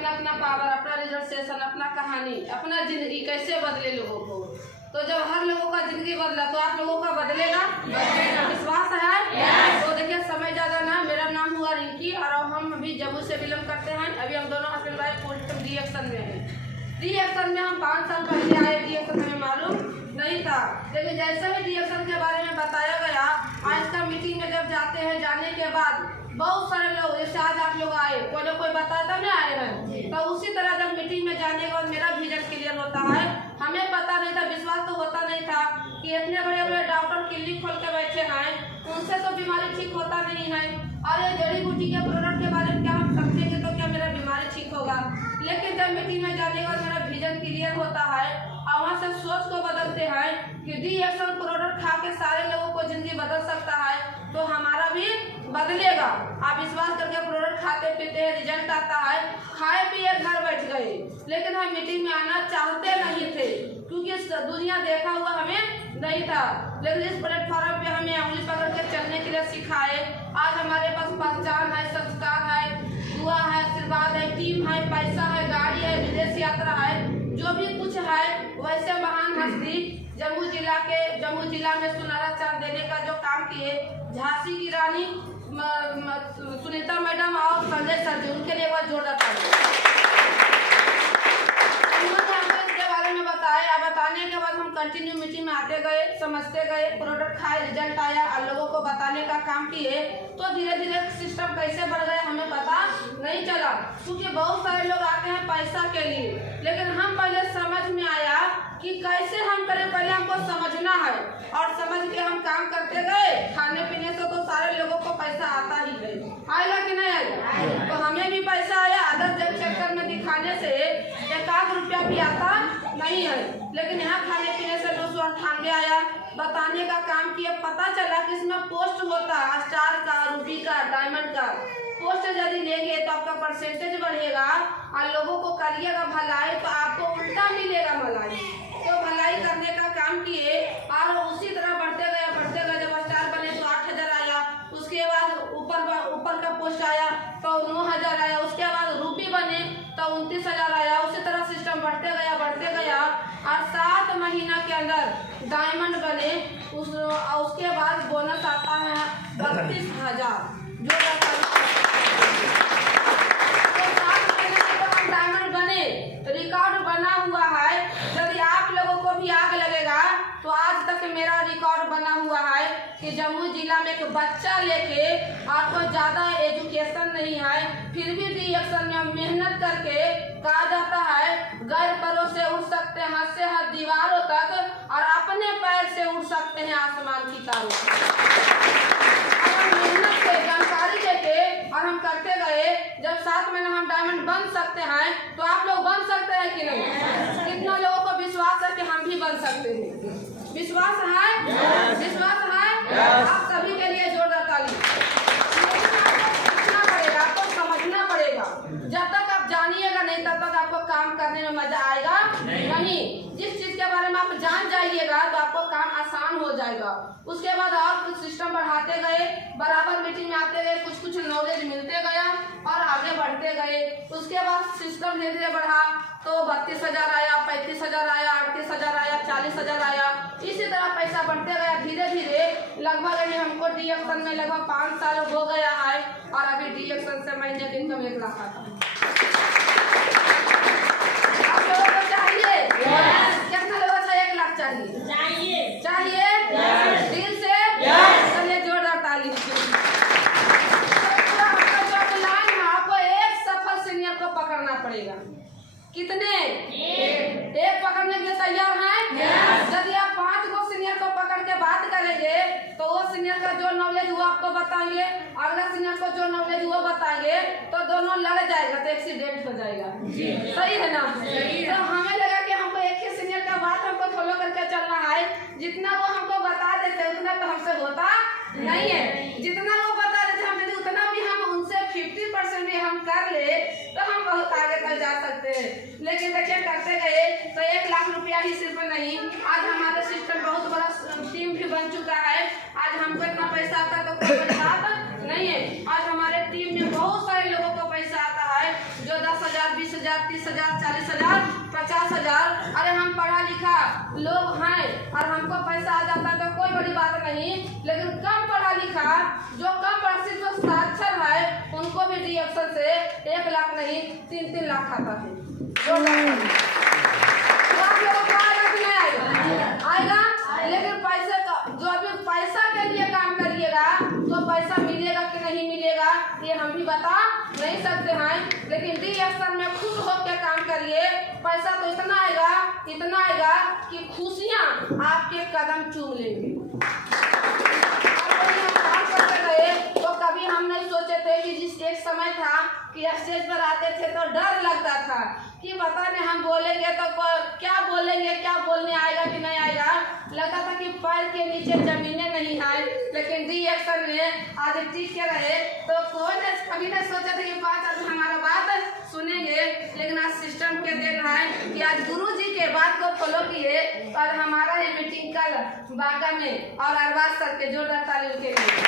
अपना अपना पावर, अपना रिजर्वेशन, अपना कहानी, अपना जिंदगी कैसे बदले लोगों को। तो जब हर लोगों का जिंदगी बदला तो आप लोगों का बदलेगा, विश्वास है। तो देखिए समय ज़्यादा ना, मेरा नाम हुआ रिंकी और हम अभी जम्मू से बिलोंग करते हैं। अभी हम दोनों हस्बैंड वाइफ पोस्ट रिएक्शन में हैं। रिएक्शन में हम 5 साल पहले आए। रिएक्शन हमें मालूम नहीं था, लेकिन जैसे ही रिएक्शन के बारे में बताया गया, आज का मीटिंग में जब जाते हैं, जाने के बाद बहुत सारे लोग, जैसे आज आप लोग आए, कोई ना कोई बताता नहीं आए हैं, तो उसी तरह जब मीटिंग में जाने के बाद मेरा विजन क्लियर होता है। हमें पता नहीं था, विश्वास तो होता नहीं था कि इतने बड़े बड़े डॉक्टर क्लिनिक खोल के बैठे हैं, उनसे तो बीमारी ठीक होता नहीं है। और ये जड़ी बूटी के प्रोडक्ट के बारे में क्या हम समझेंगे तो क्या मेरा बीमारी ठीक होगा। लेकिन जब मीटिंग में जाने के बाद मेरा विजन क्लियर होता है और वहाँ से सोच को बदलते हैं कि रिएक्शन प्रोडक्ट खा के सारे लोगों को जिंदगी बदल सकता है, तो हमारा भी बदलेगा। आप विश्वास करके प्रोडक्ट खाते पीते हैं, रिजल्ट आता है, खाए पिए घर बैठ गए। लेकिन हम मीटिंग में आना चाहते नहीं थे क्योंकि दुनिया देखा हुआ हमें नहीं था। लेकिन इस प्लेटफॉर्म पे हमें उंगली पकड़ के चलने के लिए सिखाए। आज हमारे पास पहचान है, संस्कार है, दुआ है, आशीर्वाद है, टीम है, पैसा है, गाड़ी है, विदेश यात्रा है, जो भी कुछ है। वैसे महान हस्ती जम्मू जिला में सुनहरा चांद देने का जो काम किए, झांसी की रानी सुनीता मैडम और संजय सर जी, उनके लिए बहुत जोरदार ताली। बताने के बाद हम कंटिन्यू मीटिंग में आते गए, समझते गए, प्रोडक्ट खाए, रिजल्ट आया और लोगों को बताने का काम किए। तो धीरे धीरे सिस्टम कैसे बढ़ गया हमें पता नहीं चला, क्योंकि बहुत सारे लोग आते हैं पैसा के लिए। लेकिन हम पहले समझ में आया कि कैसे हम करें, पहले हमको समझना है और समझ के हम काम करते गए। खाने पीने से तो सारे लोगों को पैसा आता ही है, आएगा कि नहीं आएगा। तो हमें भी पैसा आया, अदर जब चक्कर में दिखाने से 1 रुपया भी आता नहीं है। लेकिन यहाँ खाने पीने से 298 आया, बताने का काम किया। पता चला कि इसमें पोस्ट होता है, स्टार का, रूबी का, डायमंड का। पोस्ट यदि लेंगे तो आपका परसेंटेज बढ़ेगा और लोगों को करिएगा भलाई तो आपको उल्टा मिलेगा मलाई। तो भलाई करने का काम किए और उसी तरह बढ़ते गए। जब स्टार बने तो 8000 आया, उसके बाद ऊपर का पोस्ट आया तो 9000 आया, उसके बाद रूबी बने तो 29000 आया। उसी तरह सिस्टम बढ़ते गया और 7 महीना के अंदर डायमंड बने। उसके बाद बोनस आता है 32000 जो डायमंड बने, रिकॉर्ड बना हुआ है। यदि आप लोगों को भी आग लगेगा तो आज तक मेरा रिकॉर्ड बना हुआ है कि जम्मू जिला में एक बच्चा लेके आपको ज़्यादा एजुकेशन नहीं है, फिर भी रिएक्शन में मेहनत करके कहा जाता है गैर परों से उड़ सकते हैं, हद से हद दीवारों तक, और अपने पैर से उड़ सकते हैं आसमान की तारों। मेहनत से जानकारी लेके और हम करते गए। जब 7 महीना हम डायमंड बन सकते हैं तो आप लोग बन सकते हैं कि नहीं? कितना लोगों को विश्वास है कि हम भी बन सकते हैं? विश्वास है? विश्वास है? आप सभी के लिए जोरदार ताली। सीखना पड़ेगा, आपको समझना पड़ेगा। जब तक आप जानिएगा नहीं तब तक आपको काम करने में मजा आएगा नहीं। जिस चीज के बारे में आप जान जाइएगा तो आपको काम आसान हो जाएगा। उसके बाद और कुछ सिस्टम बढ़ाते गए, बराबर मीटिंग में आते गए, कुछ नॉलेज मिलते गया और आगे बढ़ते गए। उसके बाद सिस्टम धीरे धीरे बढ़ा तो 32000 आया, 35000 आया, 38000 आया, 40000 आया। इसी तरह पैसा बढ़ते गया धीरे धीरे। लगभग हमको रिएक्शन में लगभग 5 साल हो गया है और अभी रिएक्शन से महीने की इनकम 1 लाख आता है। आप लोगों को चाहिए? कितना लोगों को 1 लाख चाहिए? चाहिए? दिल से? चलिए जोरदार ताली। आपको एक सफल सीनियर को पकड़ना पड़ेगा। कितने? एक पकड़ने के लिए तैयार हैं? यदि आप 5 को सीनियर को पकड़ के बात करेंगे तो वो सीनियर का जो नॉलेज वो आपको बताएंगे, अगला सीनियर को जो नॉलेज वो बताएंगे, तो दोनों लड़ जाएगा तो एक्सीडेंट हो जाएगा। सही है ना? तो हमें लगा कि हमको एक ही सीनियर का बात हमको फॉलो करके चलना है। जितना वो हमको बता देते उतना तो हमसे होता नहीं है। जितना वो बता देते हम यदि उतना भी हम उनसे 50% भी हम कर ले तो हम बहुत आगे तक जा सकते हैं। लेकिन देखिए करते गए तो 1 लाख रुपया ही सिर्फ नहीं, आज हमारे सिस्टम बहुत बड़ा टीम भी बन चुका है। आज हमको इतना पैसा आता तो कोई बड़ी बात नहीं है। आज हमारे टीम में बहुत सारे लोगों को पैसा आता है जो 10,000 20,000 20,000, 30,000, 40,000, 50,000। अरे हम पढ़ा लिखा लोग हैं और हमको पैसा आ जाता तो कोई बड़ी बात नहीं, लेकिन कम पढ़ा लिखा जो कम प्रसिद्ध जो साक्षर है उनको भी रिएक्शन से 1 लाख नहीं 3-3 लाख खाता है। तो आप लोगों को आएगा कि नहीं आएगा? आएगा। लेकिन पैसे का जो अभी पैसा के लिए काम करिएगा तो पैसा मिलेगा कि नहीं मिलेगा ये हम भी बता नहीं सकते हैं, लेकिन रिएक्शन में खुश होकर काम करिए। पैसा तो इतना आएगा कि खुशियाँ आपके कदम चूम लेंगे। तो कभी हम नहीं सोचे थे कि जिस एक समय था कि स्टेज पर आते थे तो डर लगता था कि पता नहीं हम बोलेंगे तो क्या बोलेंगे, क्या बोलने आएगा कि नहीं आएगा। लगता था कि पैर के नीचे जमीनें नहीं है, लेकिन रिएक्शन में आज टिक के रहे तो कोई ने कभी नहीं सोचा था कि 5 आदमी हमारा बात सुनेंगे। लेकिन आज सिस्टम के देन है कि आज गुरु जी के बात को फॉलो किए और हमारा ये मीटिंग कल बांका में और अरबाज सर के जोरदार ताली के लिए।